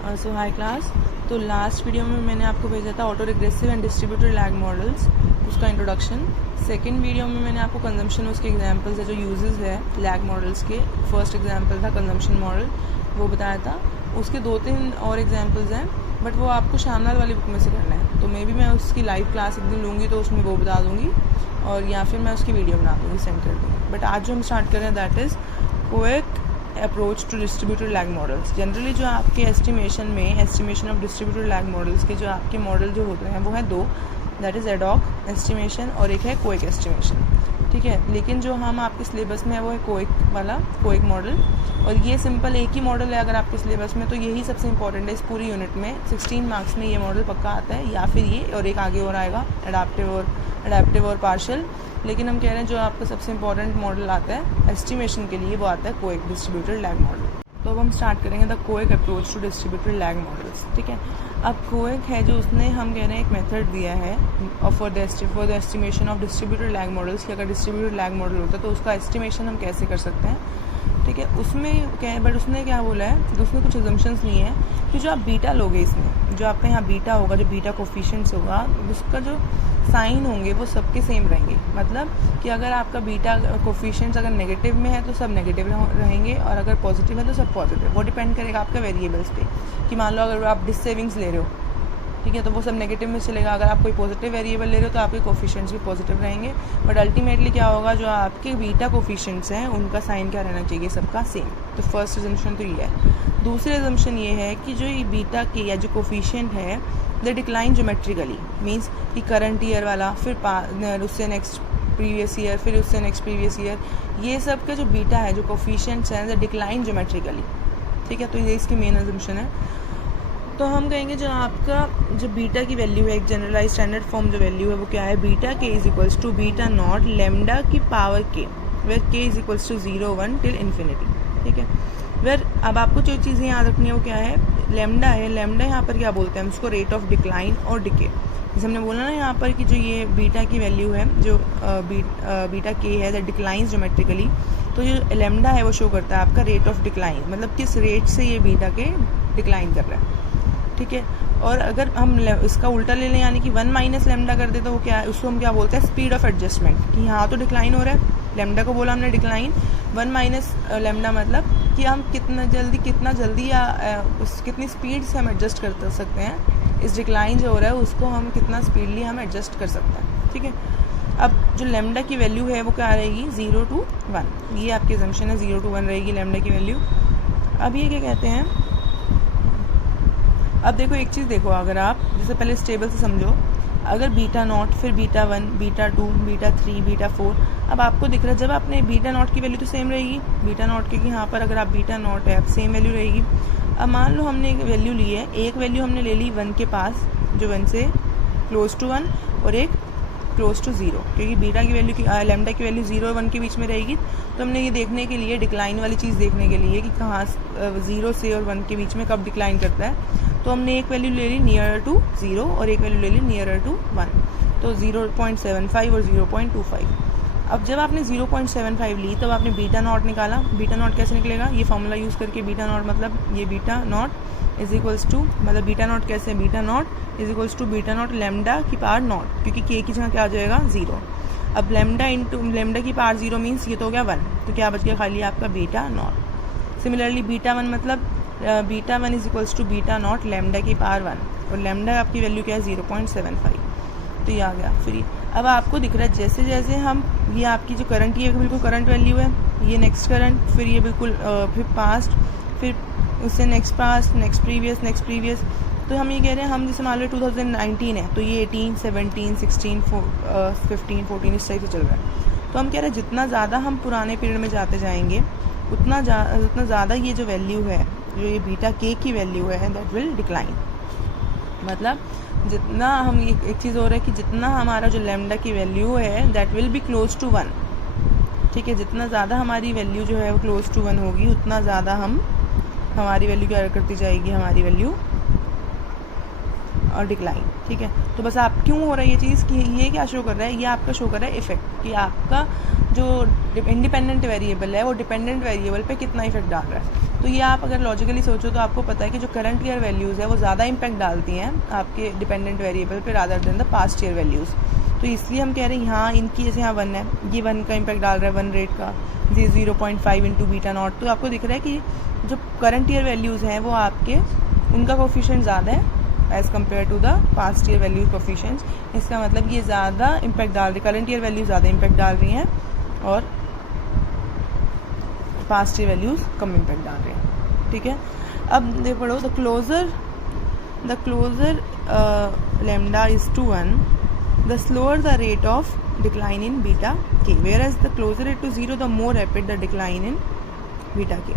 सो high class. तो last video में मैंने आपको भेजा था auto regressive and distributed lag models, उसका इंट्रोडक्शन। सेकंड वीडियो में मैंने आपको कंजम्पशन उसके एग्जांपल्स है जो यूजेस है लैग मॉडल्स के। फर्स्ट एग्जांपल था कंजम्पशन मॉडल, वो बताया था। उसके 2-3 और एग्जांपल्स हैं, बट वो आपको शामलाल वाली बुक में से करना है। तो मे बी मैं उसकी लाइव क्लास एक दिन लूँगी तो उसमें वो बता दूँगी, और या फिर मैं उसकी वीडियो बना दूँगी, सेंड कर दूँगी। बट आज जो हम स्टार्ट कर रहे हैं that is Koyck approach to distributed lag models. Generally जो आपके estimation of distributed lag models के जो आपके मॉडल जो होते हैं वो है 2, दैट इज़ एडॉक एस्टिमेशन और एक है कोएक एस्टिमेशन। ठीक है, लेकिन जो हम आपके सिलेबस में है वो है कोएक मॉडल, और ये सिंपल एक ही मॉडल है अगर आपके सिलेबस में, तो यही सबसे इंपॉर्टेंट है इस पूरी यूनिट में। 16 मार्क्स में ये मॉडल पक्का आता है, या फिर ये और एक आगे और आएगा एडाप्टिव और पार्शियल। लेकिन हम कह रहे हैं जो आपका सबसे इंपॉर्टेंट मॉडल आता है एस्टिमेशन के लिए वो आता है कोएक डिस्ट्रीब्यूटेड लैग मॉडल। तो अब हम स्टार्ट करेंगे the Koyck approach to distributed lag models. ठीक है, अब कोएक है जो उसने हम कह रहे हैं एक मेथड दिया है for the estimation of distributed lag models कि अगर डिस्ट्रीब्यूटेड लैग मॉडल होता है तो उसका एस्टिमेशन हम कैसे कर सकते हैं। ठीक है, उसमें क्या है, बट उसने क्या बोला है, उसमें कुछ एजम्पशंस नहीं है कि जो आप बीटा लोगे इसमें, जो आपका यहाँ बीटा होगा, जो बीटा कोफिशिएंट्स होगा, उसका जो साइन होंगे वो सबके सेम रहेंगे। मतलब कि अगर आपका बीटा कोफिशिएंट्स अगर नेगेटिव में है तो सब नेगेटिव रहेंगे, और अगर पॉजिटिव है तो सब पॉजिटिव। वो डिपेंड करेगा आपका वेरिएबल्स पे, कि मान लो अगर आप डिस सेविंग्स ले रहे हो, ठीक है, तो वो सब नेगेटिव में चलेगा। अगर आप कोई पॉजिटिव वेरिएबल ले रहे हो तो आपके कोफिशिएंट्स भी पॉजिटिव रहेंगे। बट अल्टीमेटली क्या होगा, जो आपके बीटा कोफिशिएंट्स हैं उनका साइन क्या रहना चाहिए, सबका सेम। तो फर्स्ट एजम्पशन तो ये है। दूसरी एजम्पशन ये है कि जो ये बीटा के या जो कोफिशिएंट है द डिक्लाइन ज्योमेट्रिकली, मीन्स कि करंट ईयर वाला, फिर उससे नेक्स्ट प्रीवियस ईयर, फिर उससे नेक्स्ट प्रीवियस ईयर, ये सब का जो बीटा है, जो कोफिशिएंट्स हैं द डिक्लाइन ज्योमेट्रिकली। ठीक है, तो ये इसकी मेन एजम्पशन है। तो हम कहेंगे जो आपका जो बीटा की वैल्यू है, एक जनरलाइज स्टैंडर्ड फॉर्म जो वैल्यू है वो क्या है, beta K is equals to beta naught lambda की power K, where K is equals to 0 1 till infinity. ठीक है, वेर अब आपको जो चीज़ें याद रखनी है वो क्या है, लेमडा है। लेमडा यहाँ पर क्या बोलते हैं हम उसको, रेट ऑफ डिक्लाइन और डिके। जैसे हमने बोला ना यहाँ पर कि जो ये बीटा की वैल्यू है, जो बीटा के है दैट डिक्लाइंस ज्योमेट्रिकली, तो जो लेमडा है वो शो करता है आपका रेट ऑफ डिक्लाइन, मतलब किस रेट से ये बीटा के डिक्लाइन कर रहा है। ठीक है, और अगर हम इसका उल्टा ले लें, यानी कि 1 माइनस लेमडा कर दे, तो वो क्या है, उसको हम क्या बोलते हैं, स्पीड ऑफ एडजस्टमेंट। कि यहाँ तो डिक्लाइन हो रहा है, लेमडा को बोला हमने डिक्लाइन, 1 माइनस लेमडा मतलब कि हम कितना जल्दी या कितनी स्पीड से हम एडजस्ट कर सकते हैं इस डिक्लाइन जो हो रहा है उसको, हम कितना स्पीडली हम एडजस्ट कर सकते हैं। ठीक है, अब जो लेमडा की वैल्यू है वो क्या रहेगी, 0 to 1। ये आपकी अजम्पशन है, 0 to 1 रहेगी लेमडा की वैल्यू। अब ये क्या कहते हैं, अब देखो एक चीज़ देखो, अगर आप जैसे पहले इस टेबल से समझो, अगर बीटा नॉट, फिर बीटा 1, बीटा 2, बीटा 3, बीटा 4, अब आपको दिख रहा है जब आपने बीटा नॉट की वैल्यू तो सेम रहेगी, बीटा नॉट की यहाँ पर अगर आप बीटा नॉट है आप सेम वैल्यू रहेगी। अब मान लो हमने एक वैल्यू ली है, एक वैल्यू हमने ले ली 1 के पास, जो 1 से क्लोज टू 1, और एक क्लोज टू 0, क्योंकि बीटा की वैल्यू की लेमडा की वैल्यू 0 और 1 के बीच में रहेगी। तो हमने ये देखने के लिए, डिक्लाइन वाली चीज़ देखने के लिए कि कहाँ 0 से और 1 के बीच में कब डिक्लाइन करता है, तो हमने एक वैल्यू ले ली नियरर टू 0 और एक वैल्यू ले ली नियरर टू 1, तो 0.75 और 0.25। अब जब आपने 0.75 ली तब आपने बीटा नॉट निकाला। बीटा नॉट कैसे निकलेगा, ये फॉर्मूला यूज़ करके, बीटा नॉट मतलब ये beta naught is equals to, मतलब बीटा नॉट कैसे, beta naught is equals to beta naught lambda की पावर नॉट, क्योंकि के की जगह क्या आ जाएगा 0। अब लेमडा इंटू लेमडा की पावर 0 मीन्स ये तो हो गया 1, तो क्या बच गया खाली आपका बीटा नॉट। सिमिलरली बीटा 1 मतलब beta 1 is equals to beta naught lambda की पावर 1, और लेमडा आपकी वैल्यू क्या है 0.75, तो ये आ गया फ्री। अब आपको दिख रहा है जैसे जैसे हम, ये आपकी जो करंट, ये बिल्कुल करंट वैल्यू है, ये नेक्स्ट करंट, फिर ये बिल्कुल फिर पास्ट, फिर उससे नेक्स्ट पास्ट, नेक्स्ट प्रीवियस। तो हम ये कह रहे हैं, हम जैसे मान लो 2019 है तो ये 18, 17, 16, 15, 14 इस टाइप से चल रहा है। तो हम कह रहे हैं जितना ज़्यादा हम पुराने पीरियड में जाते जाएंगे उतना ज़्यादा ये जो वैल्यू है, जो ये बीटा के की वैल्यू है दैट विल डिक्लाइन। मतलब जितना हम, एक चीज़ हो रहा है कि जितना हमारा जो लेमडा की वैल्यू है that will be close to 1। ठीक है, जितना ज़्यादा हमारी वैल्यू जो है वो क्लोज टू 1 होगी उतना ज़्यादा हमारी वैल्यू क्या करती जाएगी, हमारी वैल्यू और डिक्लाइन। ठीक है, तो बस आप क्यों हो रहा है ये चीज़ कि ये क्या शो कर रहा है, ये आपका शो कर रहा है इफेक्ट, कि आपका जो इंडिपेंडेंट वेरिएबल है वो डिपेंडेंट वेरिएबल पे कितना इफेक्ट डाल रहा है। तो ये आप अगर लॉजिकली सोचो तो आपको पता है कि जो करंट ईयर वैल्यूज़ है वो ज़्यादा इम्पैक्ट डालती हैं आपके डिपेंडेंट वेरिएबल पे rather than the past year values. तो इसलिए हम कह रहे हैं यहाँ इनकी, जैसे यहाँ 1 है, ये 1 का इम्पैक्ट डाल रहा है 1 रेट का, ये 0.5 इंटू बीटा नॉट। तो आपको दिख रहा है कि जो करंट ईयर वैल्यूज़ हैं वो आपके उनका कोफिशिएंट ज़्यादा है as compare to the past year value coefficients. इसका मतलब ये ज़्यादा इम्पैक्ट डाल रही, करंट ईयर वैल्यू ज़्यादा इम्पैक्ट डाल रही हैं और पास्ट ईयर वैल्यूज़ कम इम्पैक्ट डाल रहे हैं। ठीक है, अब देख पढ़ो, the closer lambda is to 1, the slower the rate of decline in beta k, whereas the closer it to 0 the more rapid the decline in beta k।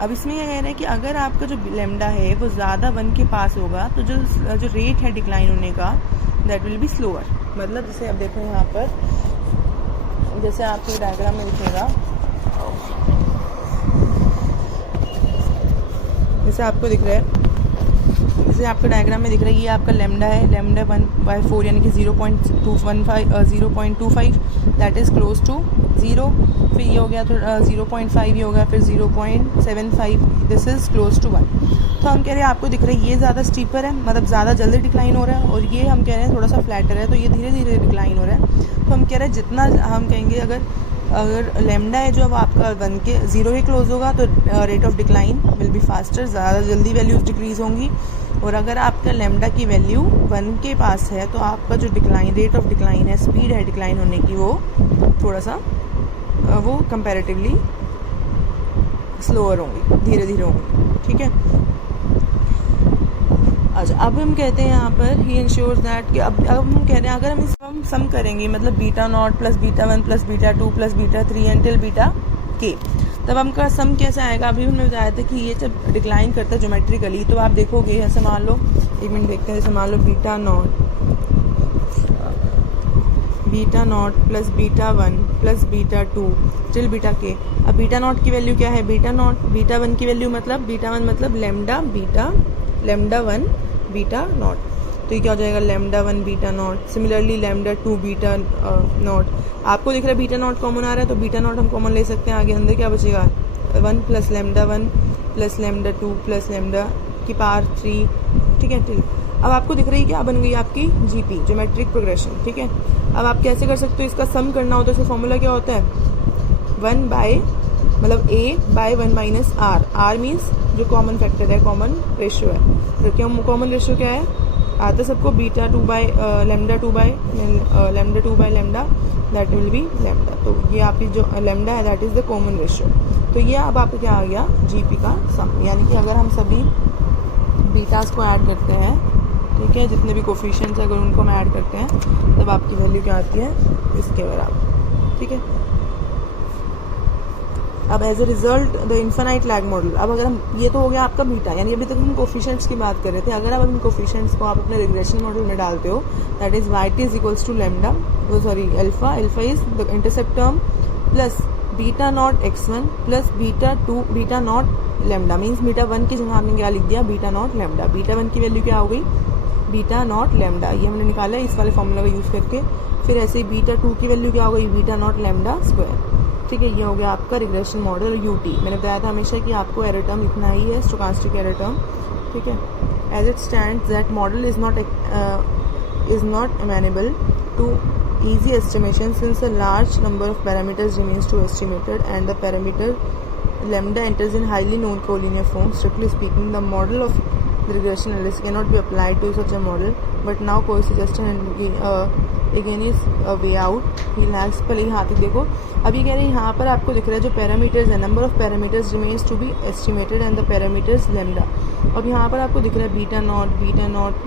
अब इसमें क्या कह रहे हैं कि अगर आपका जो लैम्डा है वो ज़्यादा 1 के पास होगा तो जो रेट है डिक्लाइन होने का दैट विल बी स्लोअर। मतलब जैसे अब देखो यहाँ पर, जैसे आपको डायग्राम में दिखेगा, जैसे आपको दिख रहा है, जैसे आपको डायग्राम में दिख रहा है ये आपका लैम्डा है, लैम्डा 1/4 यानी कि 0.25 दैट इज़ क्लोज टू 0। फिर ये हो गया तो 0.5 ये हो गया, फिर 0.75, दिस इज़ क्लोज टू 1। तो हम कह रहे हैं आपको दिख रहा है ये ज़्यादा स्टीपर है, मतलब ज़्यादा जल्दी डिक्लाइन हो रहा है, और ये हम कह रहे हैं थोड़ा सा फ्लैटर है, तो ये धीरे धीरे डिक्लाइन हो रहा है। तो हम कह रहे हैं जितना हम कहेंगे अगर लैम्डा है जो अब आपका 1 के 0 के क्लोज होगा तो rate of decline will be faster, ज़्यादा जल्दी वैल्यूज डिक्रीज होंगी। और अगर आपका लैम्डा की वैल्यू 1 के पास है तो आपका जो डिक्लाइन, रेट ऑफ डिक्लाइन है, स्पीड है डिक्लाइन होने की, वो थोड़ा सा वो कंपैरेटिवली स्लोअर होंगी, धीरे धीरे होंगी। ठीक है, अच्छा अब हम कहते हैं यहाँ पर ही इंश्योर्स दैट कि अब हम कह रहे हैं अगर हम इसको हम सम करेंगे, मतलब beta not plus beta 1 plus beta 2 plus beta 3 until beta के, तब हमका सम कैसे आएगा। अभी हमने बताया था कि ये जब डिक्लाइन करता है ज्योमेट्रिकली तो आप देखोगे, जैसे मान लो, एक मिनट देखते हैं, जैसे मान लो beta not plus beta 1 plus beta 2 till beta K. अब बीटा नॉट की वैल्यू क्या है, बीटा 1 की वैल्यू मतलब बीटा 1 मतलब लैम्डा 1 बीटा नॉट, तो ये क्या हो जाएगा lambda 1 beta not. Similarly lambda 2 beta not. आपको दिख रहा है बीटा नॉट कॉमन आ रहा है तो बीटा नॉट हम कॉमन ले सकते हैं, आगे अंदर क्या बचेगा 1 plus lambda 1 plus lambda 2 plus lambda की पावर 3। ठीक है, ठीक। अब आपको दिख रही है क्या बन गई आपकी जीपी, ज्योमेट्रिक प्रोग्रेशन। ठीक है, अब आप कैसे कर सकते हो, इसका सम करना हो तो इसका फॉर्मूला क्या होता है, 1 बाय मतलब a by 1 minus R. R means जो कॉमन फैक्टर है, कॉमन रेशियो है। तो क्या कॉमन रेशियो क्या है, आता सबको beta 2 by lambda 2 by lambda that will be lambda. तो ये आपकी जो लैम्डा है that is the common ratio. तो ये अब आपको क्या आ गया, जीपी का सम। यानी कि अगर हम सभी बीटास को ऐड करते हैं, ठीक है, जितने भी कोफिशिएंट्स अगर उनको हम ऐड करते हैं तब आपकी वैल्यू क्या आती है, इसके बराबर। ठीक है, अब as a result the infinite lag model. अब अगर हम, ये तो हो गया आपका बीटा, यानी अभी तक हम कोफिशिएंट्स की बात कर रहे थे। अगर आप इन कोफिशिएंट्स को आप अपने रिग्रेशन मॉडल में डालते हो, that is Y T is equals to lambda, sorry alpha is the intercept term plus beta nought x1 plus beta nought lambda, means beta 1 की जगह हमने क्या लिख दिया, बीटा नॉट लैम्डा। बीटा 1 की वैल्यू क्या हो गई, बीटा नॉट लैम्डा, ये हमने निकाला है इस वाले फॉर्मूला का यूज़ करके। फिर ऐसे ही बीटा 2 की वैल्यू क्या हो गई, बीटा नॉट लैम्डा स्क्वायर। ठीक है, ये हो गया आपका रिग्रेशन मॉडल यूटी। मैंने बताया था हमेशा कि आपको एरर टर्म इतना ही है, स्टोकास्टिक एरर टर्म। ठीक है, as it stands that model is not amenable to easy estimation since a large number of parameters remains to be estimated and the parameter lambda enters in highly known collinear form. Strictly speaking, the model of the regression analysis cannot be applied to such a model, but now कोई suggestion again is a way out. He lacks, पहले यहाँ तक देखो, अभी कह रहे हैं यहाँ पर आपको दिख रहा है जो पैरामीटर्स है, number of parameters remains to be estimated and the parameters lambda. अब यहाँ पर आपको दिख रहा है बीटा नॉट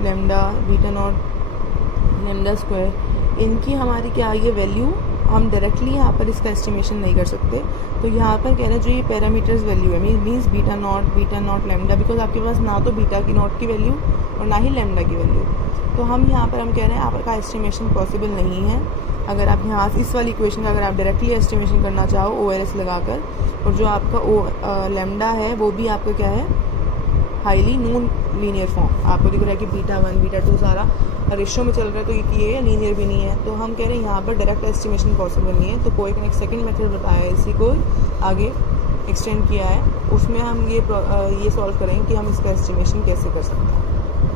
लैम्डा स्क्वायर। इनकी हमारी क्या आई है वैल्यू, हम डायरेक्टली यहाँ पर इसका एस्टिमेशन नहीं कर सकते। तो यहाँ पर कह रहे हैं जो ये पैरामीटर्स वैल्यू है, means beta nought lambda, because आपके पास ना तो बीटा की नॉट की वैल्यू और ना ही लैम्डा की वैल्यू। तो हम यहाँ पर हम कह रहे हैं आपका एस्टिमेशन पॉसिबल नहीं है। अगर आप यहाँ इस वाली इक्वेशन का अगर आप डायरेक्टली एस्टिमेशन करना चाहो OLS लगाकर, और जो आपका लैम्डा है वो भी आपका क्या है, हाईली नॉन लीनियर फॉर्म। आपको दिख रहा है कि बीटा 1 बीटा 2 सारा रेशियो में चल रहा है, तो ये लीनियर भी नहीं है। तो हम कह रहे हैं यहाँ पर डायरेक्ट एस्टिमेशन पॉसिबल नहीं है। तो कोई एक सेकंड मेथड बताया इसी को आगे एक्सटेंड किया है, उसमें हम ये सॉल्व करेंगे कि हम इसका एस्टिमेशन कैसे कर सकते हैं।